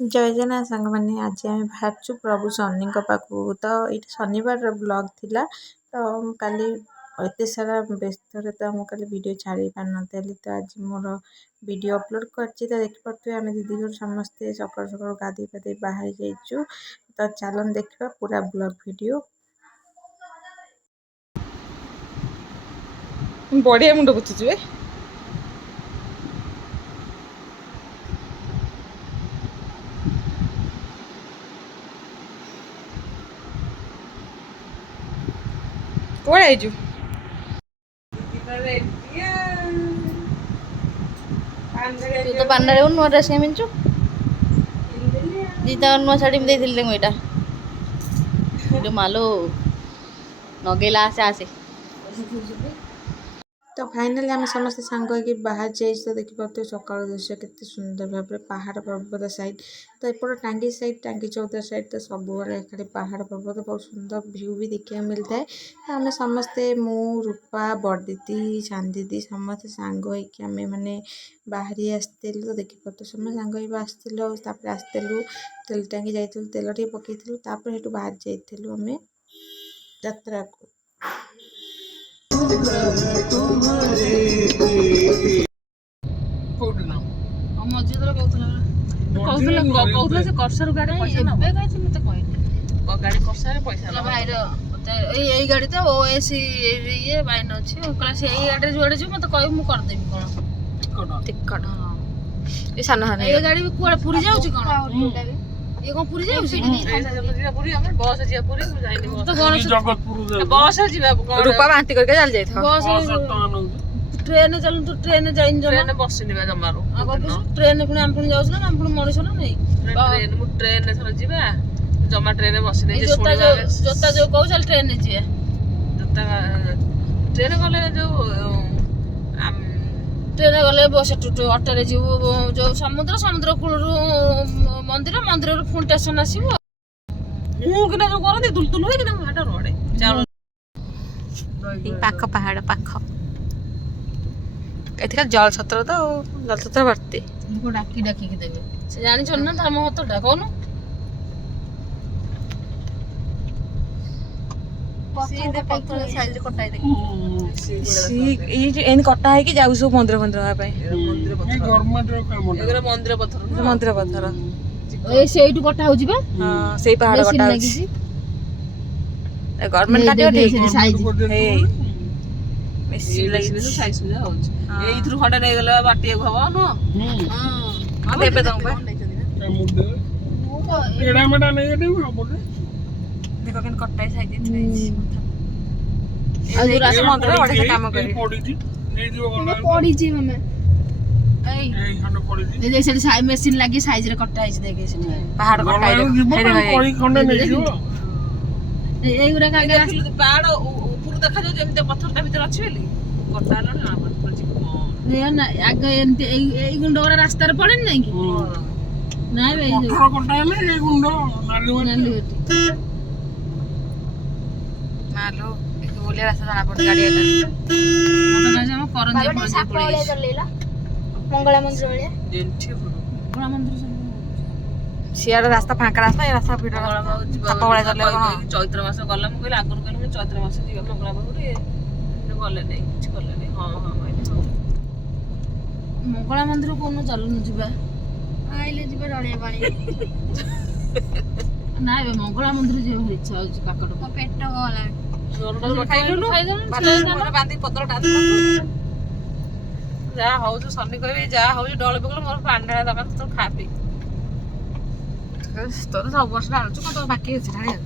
जय जना सांग मैंने आज आम बाहर प्रभु शनि पाखु तो ये शनिवार ब्लॉग थिला तो काली एत सारा व्यस्त तो मुझे वीडियो छाड़ी पार नी तो आज मोर वीडियो अपलोड कर देखिपे आम दीदी घर समस्ते सका सका गाधे पाधे बाहर जाइचु तो चलन देखा पूरा ब्लॉग वीडियो बढ़िया मुंड बुझुचे कौन आईजु तू तो पांडा नुआ ड्रेस के मिंचु दीदा नुआ साड़ी में दे दिल देंगे एटा जो मालो नगेला आसे आसे तो फाइनाली आम समस्त सांग बाहर जाइए तो देखिए सका दृश्य केते सुंदर भाव पहाड़ पर्वत साइड तो एपट टांगी साइड टांगी चौदह साइड तो सब खाली पहाड़ पर्वत बहुत सुंदर व्यू भी देखा मिलता है तो आम समस्ते मु रूपा बड़ दीदी सान दीदी समस्त सांग होमें मैंने बाहरी आसलु तो देखिए समस्त सांग आसलु आसलु तेल टांगी जाइलु तेल टे पकईलु बाहर जाइलु आम यात्रा को गाड़ी तो ओएस ये बाइन अच्छी गाड़ी जुआड़े जी मत कह मुझे करदेवी कौन टिकट हाँ ये सान ये गाड़ी कुआड़े पूरी जाऊँ कौन ये कौन पूरी जाऊँ बस रूपा बांती करके चल जाए ट्रेन चलू तू ट्रेन जाइन ट्रेन बसनी जमार ट्रेन पुणी आम पुणी जाऊँ ना आम पुणी मनीष ना नहीं ट्रेन ट्रेन थोड़ा जीवा जमा ट्रेन बसनी जोता जो कहू चल ट्रेन जी जोता ट्रेन गले जो ट्रेन गले बस अटो जीव जो समुद्र समुद्र कूल मंदिर मंदिर पुणी स्टेशन आसो मुझे जो करते तुलतुल हुए रोडे पाख पहाड़ पाख एथिका जल छत्र तो जल छत्र भर्ती उनको डाकी डाकी के देबे से जानि छ ना धर्म हतटा कोन सीधे पत्थर साइज कटाई दे ये जो एन कटा है कि जाउ सब मंदिर मंदिर होय पाए मंदिर पत्थर गवर्नमेंट रो काम एगरा मंदिर पत्थर ए सेइटु कटा हो जिबा हां सेई पहाड़ कटा हो गवर्नमेंट काटियो ठीक साइज हे मेसी लगी तो साइज सुजा हो ए इथरु खडा नै गेला बाटी भव न हां देबे दम पे एडा मेडा नै एडे हो देखो केन कटाई साइज इथरे आज रास मंदिर बड़े से काम करी पड़ी थी ए जो पड़ी जी मम्मी ए हन पड़ी थी देख से साइज मशीन लगी साइज रे कटा है देख से पहाड़ कटाई कोई खंडे नै जो ए गुरा का पहाड़ ऊपर देखा जो जेमते पत्थरटा भीतर अछि बेली कटा न ना पत्थर ने ना आगे एनते ए गुंडोरा रास्ता रे पड़े नै की ना बे पत्थर कटा ले ए गुंडो नाली मालो एक बोले रास्ता जाना पड़ गाड़ी आला मत ना हम करंजे पड़े चलेला मंगला मंदिर वाले जेंठी मंगला मंदिर सियार रास्ता फांका रास्ता ये रास्ता भीड़ सपवळे चले चैत्र मास गला म कहले आगुर कहले चैत्र मास जीवा मंगला बाबू रे गले नै किछ गले नै हां हां माइले मंगला मंदिर कोन चलनु जीवा आइले जीवा रळिया पानी ना बे मंगला मंदिर जे इच्छा हो काकड़ पेट गला खाइलु बांधी पत्र डाल जा हो जो सन्नी कहबे जा हो जो डल बगल मोर पांडा दकान तो खा पी तो सब वर्ष डाल छु तो बाकी अछि ढाळे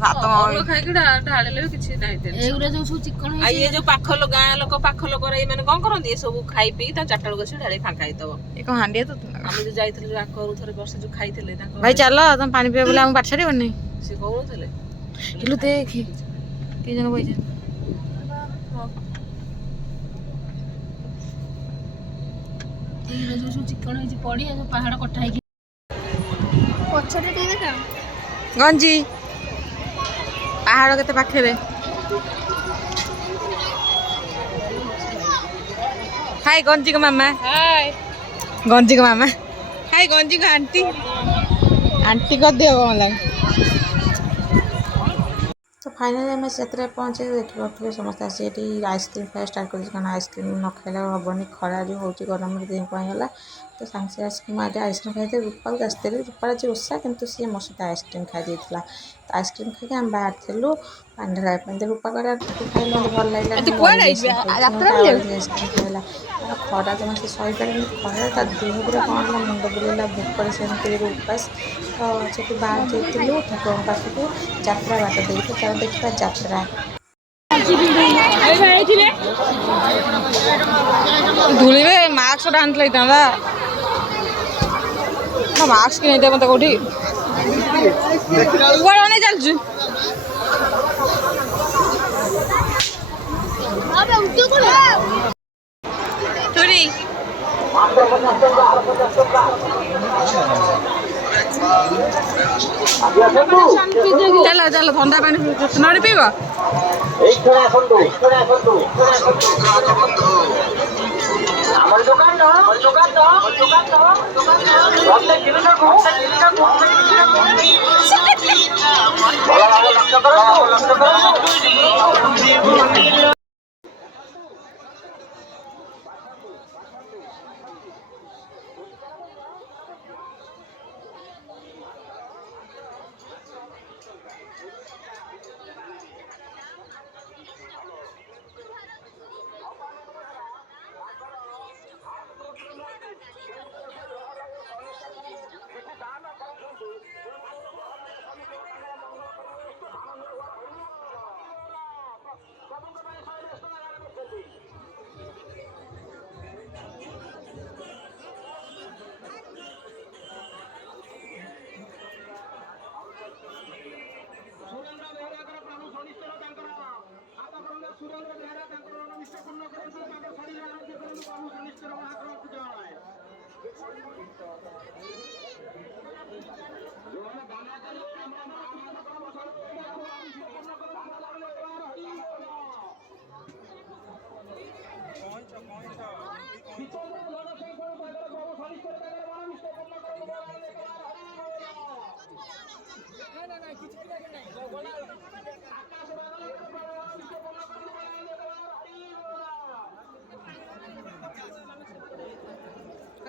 सात और खाइ के ढाळे ले किछि नाही ते एगुरा जो सु चिकन आ ये जो पाख लो गां लोक पाख लोक रे माने कोन करंदी सब खाइ पी ता चाटा लोक से ढाळे फांका हितबो ए को हांडिया तो हम जो जाइथिले आकरू थरे वर्ष जो खाइथिले ताको भाई चलो तुम पानी पिए बोले हम पाठ छाड़ी बन्नी से कहउथले हिलु देख के जन बइजे एगुरा जो सु चिकन है पड़ी जो पहाड़ कटा है पछरे टे देखा गंजी पहाड़ केते पाखे रे हाय गंजी का मामा हाय गंजी का मामा हाय गंजी का आंटी आंटी कर दियो कौन तो फाइनाली आम से पहुँचे देखिए समस्त आसी आइसक्रीम खाया स्टार्ट कर कारण आइसक्रीम न खाला हेनी खरा जो हो गरम देहला तो सांगे आइसक्रीम आगे आइसक्रीम खाई रूपा को आसती रूपार आज ओषा कितु सी मो सहित आइसक्रीम खाई तो आइसक्रीम खाई आम बाहर थिलु पानी ढाला रूपा कड़ा खाई मत भल लगे आइसक्रीम खाइला खरा जमा से सही पारे खरा ता देह पूरा कौन है मुंड बुलेला भोकर सेमती उपास तो से बाहर जाइलु ठाकुर पाखक यात्रा बाट देखते चल देखा यात्रा धूलिबे मास्क आनते था मास्क नहीं दे मत कौटी नहीं चलचु चलो चलो ठंडा पानी नड़ी पीब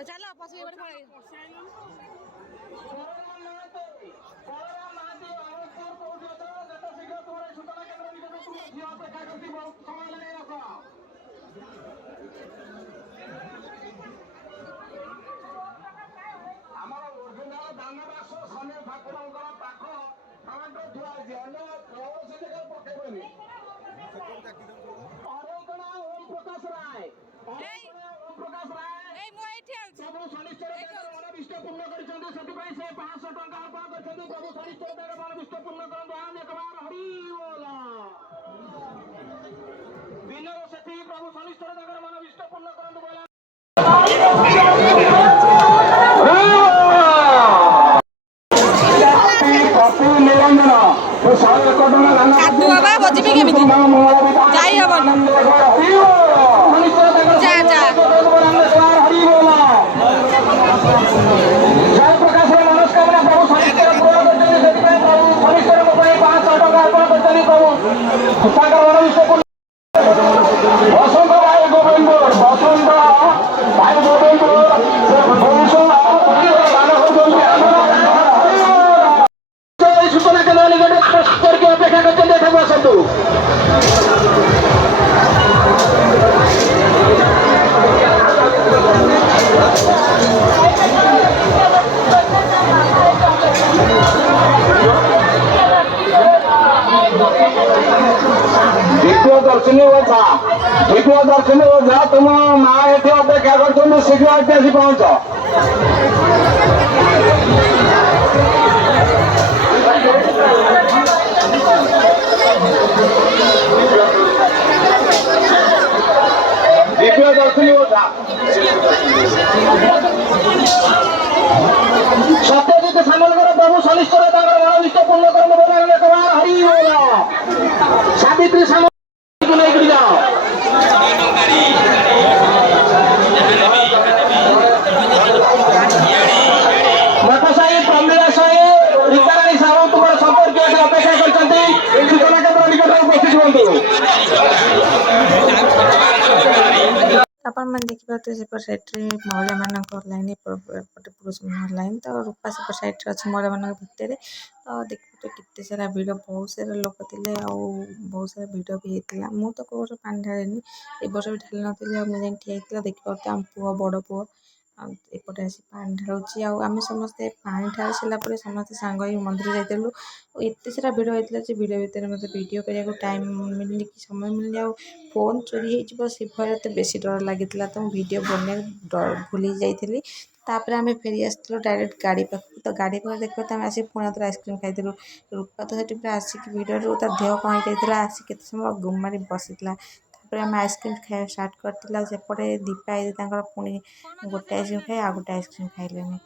चलो पशु बाबा बजबी केमी जाई हम जा जा द्वितीय दर्शनी ओझा तुम माँ ये अपेक्षा कर शीघ्र आसी पहुंच द्वितीय दर्शनी ओझा सत्यजित सामलकर प्रभु सनिष्ठर मनोविष्ट पूर्ण कर्म हरि सावित्री सामल नहीं जाओ ଆପଣ ମାନେ ଦେଖିପାରୁଥିବେ ସେପଟ ସାଇଡ଼୍ରେ ମହିଳାମାନଙ୍କ ଲାଇନ୍ ଏପଟେ ପୁରୁଷମାନଙ୍କ ଲାଇନ୍ ତ ରୂପା ସେପଟ ସାଇଡ଼୍ରେ ଅଛି ମହିଳାମାନଙ୍କ ଭିତରେ ତ ଦେଖିପାରୁଥିବେ କେତେ ସାରା ଭିଡ଼ ବହୁତ ସାରା ଲୋକ ଥିଲେ ଆଉ ବହୁତ ସାରା ଭିଡ଼ ବି ହେଇଥିଲା। ମୁଁ ତ କେଉଁ ବର୍ଷ ପାଣି ଢାଳେନି ଏ ବର୍ଷ ବି ଢାଳି ନଥିଲି ଆଉ ମୁଁ ଯାଇକି ଠିଆ ହେଇଥିଲା ଦେଖିପାରୁଥିବେ ଆମ ପୁଅ ବଡ଼ ପୁଅ ଆଉ ଏପଟେ ଆସି ପାଣି ଢାଳୁଛି ଆଉ ଆମେ ସମସ୍ତେ ପାଣି ଢାଳି ସାରିଲା ପରେ ସମସ୍ତେ ସାଙ୍ଗ ହେଇକି ମନ୍ଦିର ଯାଇଥିଲୁ। ଆଉ ଏତେ ସାରା ଭିଡ଼ ହେଇଥିଲା ଯେ ଭିଡ଼ ଭିତରେ ମୋତେ ଭିଡ଼ିଓ କରିବାକୁ ଟାଇମ୍ ମିଳିନି କି ସମୟ ମିଳିନି ଆଉ ଫୋନ୍ ଚୋରି ହେଇଯିବ ସେ ଭୟରେ ଏତେ ବେଶୀ ଡର ଲାଗିଥିଲା ତ ମୁଁ ଭିଡ଼ିଓ ବନେଇ ଭୁଲି ଯାଇଥିଲି। ତାପରେ ଆମେ ଫେରି ଆସିଥିଲୁ ଡାଇରେକ୍ଟ ଗାଡ଼ି ପାଖକୁ ତ ଗାଡ଼ି ପାଖରେ ଦେଖିବା ତ ଆମେ ଆସିକି ପୁଣି ଥରେ ଆଇସ୍କ୍ରିମ୍ ଖାଇଥିଲୁ। ରୂପା ତ ସେଠି ପୁରା ଆସିକି ଭିଡ଼ିଓରୁ ତା ଦେହ କ'ଣ ହେଇଯାଇଥିଲା ଆସିକି କେତେ ସମୟ ଗୁମାରି ବସିଥିଲା। ତାପରେ ଆମେ ଆଇସ୍କ୍ରିମ୍ ଖାଇବା ଷ୍ଟାର୍ଟ କରିଥିଲା ସେପଟେ ଦୀପା ଦିଦି ତାଙ୍କର ପୁଣି ଗୋଟେ ଆଇସ୍କ୍ରିମ୍ ଖାଇ ଆଉ ଗୋଟେ ଆଇସ୍କ୍ରିମ୍ ଖାଇଲେନି।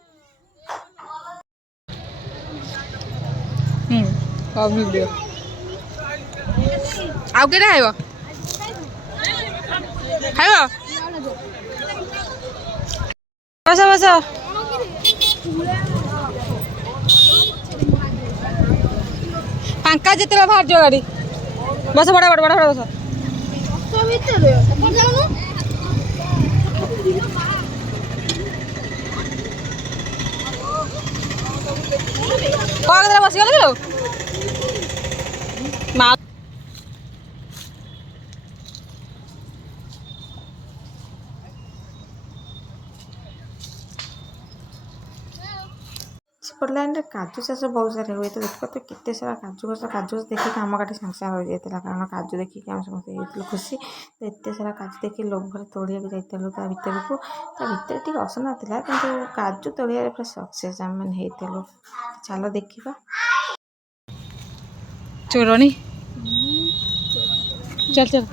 ଭିଡ଼ିଓ ଆଉ କେଟା ଖାଇବ ଖାଇବ ବସ ବସ ଫାଙ୍କା ଯେତେବେଳେ ବାହାରିଯିବ ଗାଡ଼ି ବସ ବଡ଼ ବଡ଼ ବଡ଼ ବଡ଼ ବସ କ'ଣ ବସିଗଲେ ମା ସେପଟ ଲାଇନ୍ରେ କାଜୁ ଚାଷ ବହୁତ ସାରା ହୁଏ ତ ଦେଖିପାରୁଥିବେ କେତେ ସାରା କାଜୁ ଗଛ ଦେଖିକି ଆମ ଗାଡ଼ି ସାଙ୍ଗେ ସାଙ୍ଗେ ରହିଯାଇଥିଲା କାରଣ କାଜୁ ଦେଖିକି ଆମେ ସମସ୍ତେ ହେଇଯାଇଥିଲୁ ଖୁସି ତ ଏତେ ସାରା କାଜୁ ଦେଖି ଲୋଭରେ ତୋଳିବାକୁ ଯାଇଥିଲୁ ତା ଭିତରକୁ ତା ଭିତରେ ଟିକେ ଅସନା ଥିଲା କିନ୍ତୁ କାଜୁ ତୋଳିବାରେ ପୁରା ସକ୍ସେସ୍ ଆମେ ହେଇଥିଲୁ। ଚାଲ ଦେଖିବା ଚୋରଣୀ ଚାଲ ଚାଲ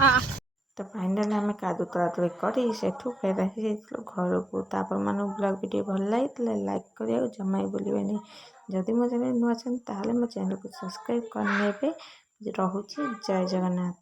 ତ ଫାଇନାଲି ଆମେ କାଜୁ ତୋଳାତୋଳି କରି ସେଠୁ ଫେରି ଯାଇଥିଲୁ ଘରକୁ। ତାପରେ ମାନଙ୍କୁ ବ୍ଲଗ୍ ଭିଡ଼ିଓ ଭଲ ଲାଗିଥିଲେ ଲାଇକ୍ କରିବାକୁ ଜମା ବି ଭୁଲିବେନି। ଯଦି ମୋ ଚ୍ୟାନେଲ୍ ନୂଆ ଅଛନ୍ତି ତାହେଲେ ମୋ ଚ୍ୟାନେଲକୁ ସବସ୍କ୍ରାଇବ୍ କରିନେବେ। ରହୁଛି ଜୟ ଜଗନ୍ନାଥ।